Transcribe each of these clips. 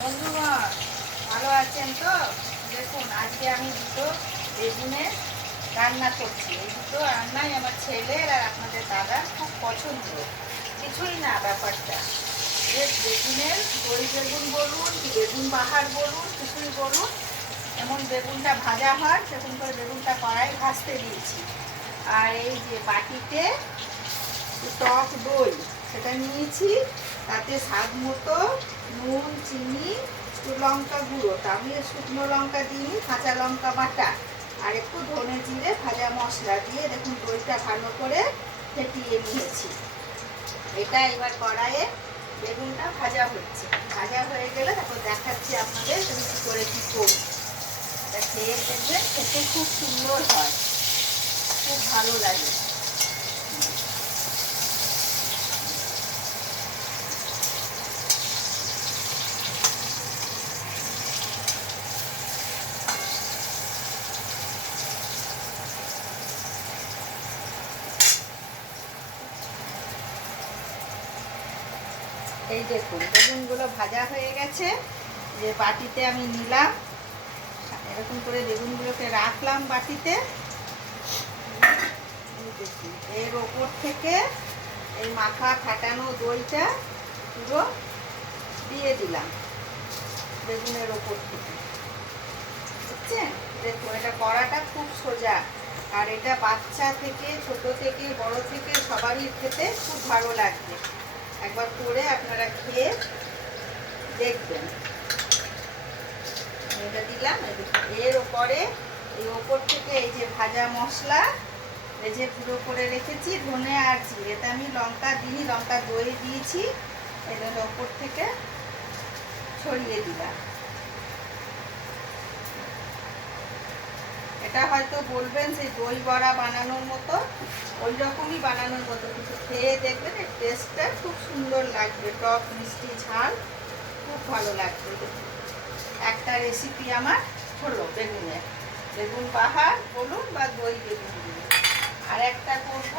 বন্ধুগণ, ভালো আছেন তো? দেখুন, আজকে আমি দুটো বেগুনের রান্না করছি। এই দুটো রান্নাই আমার ছেলের আর আপনাদের দাদার খুব পছন্দ। কিছুই না ব্যাপারটা, যে বেগুনের দই বেগুন বলুন কি বেগুন বাহার বলুন, কিছুই বলুন, এমন বেগুনটা ভাজা হয় সেরকম করে বেগুনটা কড়াই ভাজতে দিয়েছি। আর এই যে বাটিতে টক দই সেটা নিয়েছি, তাতে স্বাদ মতো নুন, চিনি, একটু লঙ্কা গুঁড়ো, আমি শুকনো লঙ্কা দিই, কাঁচা লঙ্কা বাটা, আর একটু ধনে জিরে ভাজা মশলা দিয়ে দেখুন দইটা ভালো করে ফেটিয়ে নিয়েছি। এটা এবার কড়াইয়ে বেগুনটা ভাজা হচ্ছে। ভাজা হয়ে গেলে তারপর দেখাচ্ছি আপনাদের কী করে কী করি। এটা খেয়ে দেখবেন, খেতে খুব সুন্দর হয়, খুব ভালো লাগে। এই দেখুন বেগুনগুলো ভাজা হয়ে গেছে, যে বাটিতে আমি নিলাম, এরকম করে বেগুনগুলোকে রাখলাম বাটিতে। দেখুন এর ওপর থেকে এই মাখা ফাটানো দইটা পুরো দিয়ে দিলাম বেগুনের ওপর থেকে, বুঝছেন? দেখুন এটা করাটা খুব সোজা, আর এটা বাচ্চা থেকে ছোট থেকে বড় থেকে সবারই খেতে খুব ভালো লাগবে। একবার করে আপনারা খেয়ে দেখবেন। এটা দিলাম, এর উপরে এই ওপর থেকে এই যে ভাজা মশলা ভেজে গুঁড়ো করে রেখেছি, ধনে আর জিরে, এটা আমি লঙ্কা দিই, লঙ্কা দই দিয়েছি, এদের ওপর থেকে ছড়িয়ে দিলাম। এটা হয়তো বলবেন সেই দই বড়া বানানোর মতো, ওই রকমই বানানোর মতো, কিন্তু খেয়ে দেখবেন এর টেস্টটা খুব সুন্দর লাগবে, টক মিষ্টি ঝাল, খুব ভালো লাগবে। একটা রেসিপি আমার হলো বেগুনের, বেগুন বাহার বলুন বা দই বেগুন বলুন। আর একটা করব,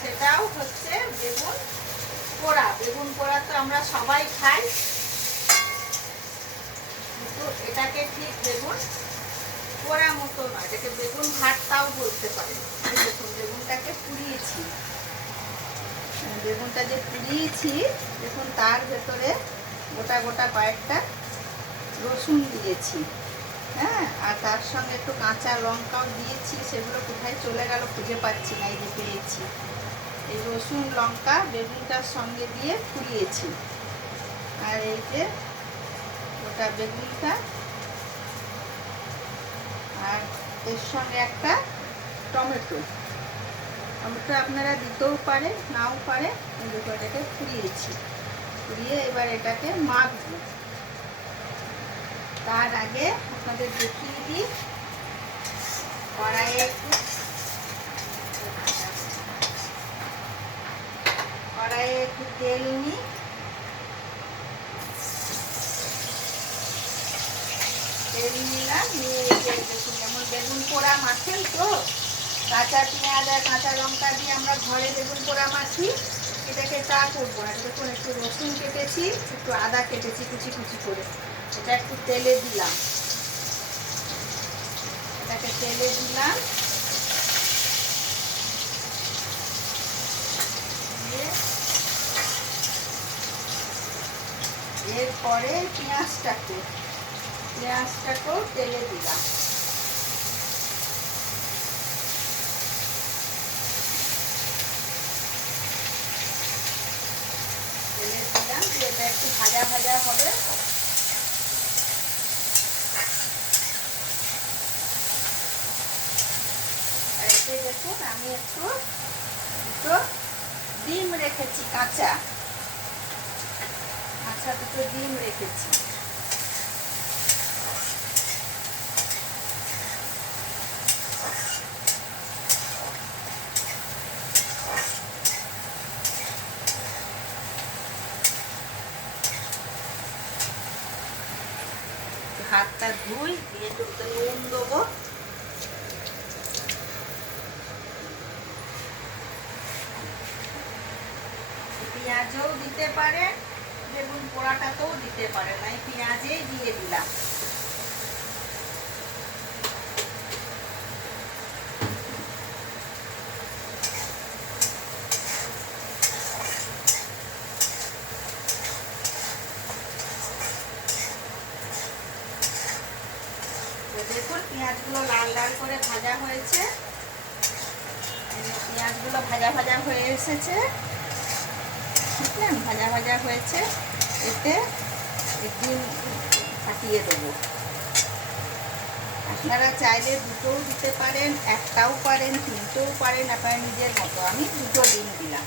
সেটাও হচ্ছে বেগুন পোড়া। বেগুন পোড়া তো আমরা সবাই খাই, কিন্তু এটাকে ঠিক বেগুন পোড়া মতো নয়, এটাকে বেগুন ভর্তাও বলতে পারে। দেখুন বেগুনটাকে পুড়িয়েছি, বেগুনটা যে পুড়িয়েছি দেখুন তার ভেতরে গোটা গোটা কয়েকটা রসুন দিয়েছি, হ্যাঁ, আর তার সঙ্গে একটু কাঁচা লঙ্কাও দিয়েছি, সেগুলো কোথায় চলে গেল খুঁজে পাচ্ছি না, এই যে পেয়েছি। এই রসুন লঙ্কা বেগুনটার সঙ্গে দিয়ে পুড়িয়েছি, আর এই যে গোটা বেগুনটা, আর এর সঙ্গে একটা টমেটো, টমেটো আপনারা দিতেও পারে নাও পারে। এটাকে পুড়িয়েছি, পুড়িয়ে এবার এটাকে মাখবো। তার আগে আপনাদের দেখিয়ে দিই, কড়াইয়ে একটু তেল নিই, তেল নিলাম, নিয়ে দেখুন যেমন বেগুন পোড়া মাখেন তো, কাঁচা পেঁয়াজ আর কাঁচা লঙ্কা দিয়ে আমরা ঘরে বেগুন পোড়া মাখি, এটাকে তা করবো না। দেখুন একটু রসুন কেটেছি, একটু আদা কেটেছি কুচি কুচি করে, এটা একটু তেলে দিলাম, এটাকে তেলে দিলাম, এরপরে পেঁয়াজটাকেও তেলে দিলাম, এটা একটু ভাজা ভাজা হবে। আর এতে দেখুন আমি দুটো ডিম রেখেছি, কাঁচা দুটো ডিম রেখেছি। হাতটা ধুই, দিয়ে একটু নুন দেবো, পেঁয়াজও দিতে পারেন, বেগুন পোড়াটাতেও দিতে পারেন, আমি পেঁয়াজেই দিয়ে দিলাম। দেখুন পেঁয়াজগুলো লাল লাল করে ভাজা হয়েছে, পেঁয়াজগুলো ভাজা ভাজা হয়ে এসেছে, বুঝলেন, ভাজা ভাজা হয়েছে। এতে ডিম ফাটিয়ে দেবো। আপনারা চাইলে দুটোও দিতে পারেন, একটাও পারেন, তিনটেও পারেন, আপনার নিজের মতো। আমি দুটো ডিম দিলাম।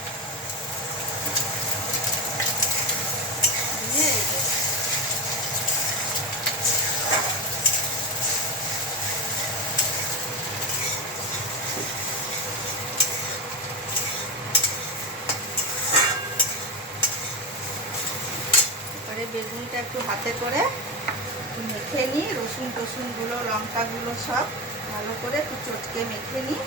দিয়ে বেগুনটা একটু হাতে করে মেখে নিই, রসুন টসুনগুলো, লঙ্কাগুলো সব ভালো করে একটু চটকে মেখে নিই।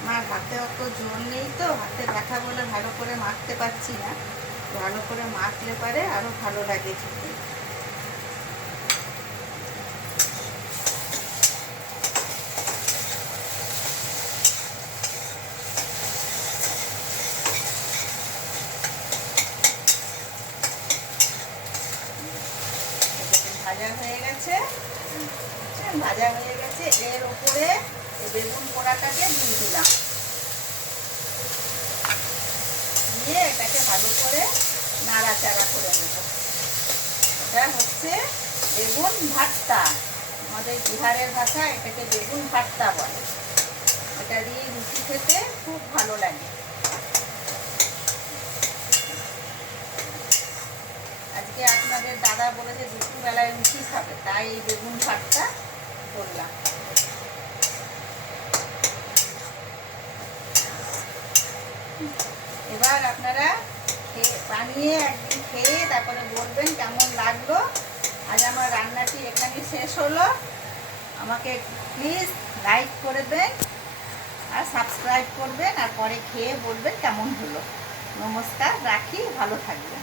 আমার হাতে অত জোর নেই তো, হাতে ব্যথা বলে ভালো করে মাখতে পারছি না। ভালো করে মাখলে পারে আরো ভালো লাগে খেতে। ভাজা হয়ে গেছে, ভাজা হয়ে গেছে। এর উপরে বেগুন পোড়াটাকে দিয়ে দিলাম, দিয়ে এটাকে ভালো করে নাড়াচাড়া করে নেব। এটা হচ্ছে বেগুন ভর্তা, আমাদের বিহারের ভাষা এটাকে বেগুন ভর্তা বলে। এটা দিয়ে রুটি খেতে খুব ভালো লাগে। আজকে আপনাদের দাদা বলেছে দুপুরবেলায় রুটি খাবে, তাই এই বেগুন ভর্তা করলাম। এবার আপনারা বানিয়ে একদিন খেয়ে তারপরে বলবেন কেমন লাগলো। আজ আমার রান্নাটি এখানে শেষ হলো। আমাকে প্লিজ লাইক করে দেন আর সাবস্ক্রাইব করবেন, আর পরে খেয়ে বলবেন কেমন হলো। নমস্কার, রাখি, ভালো থাকবেন।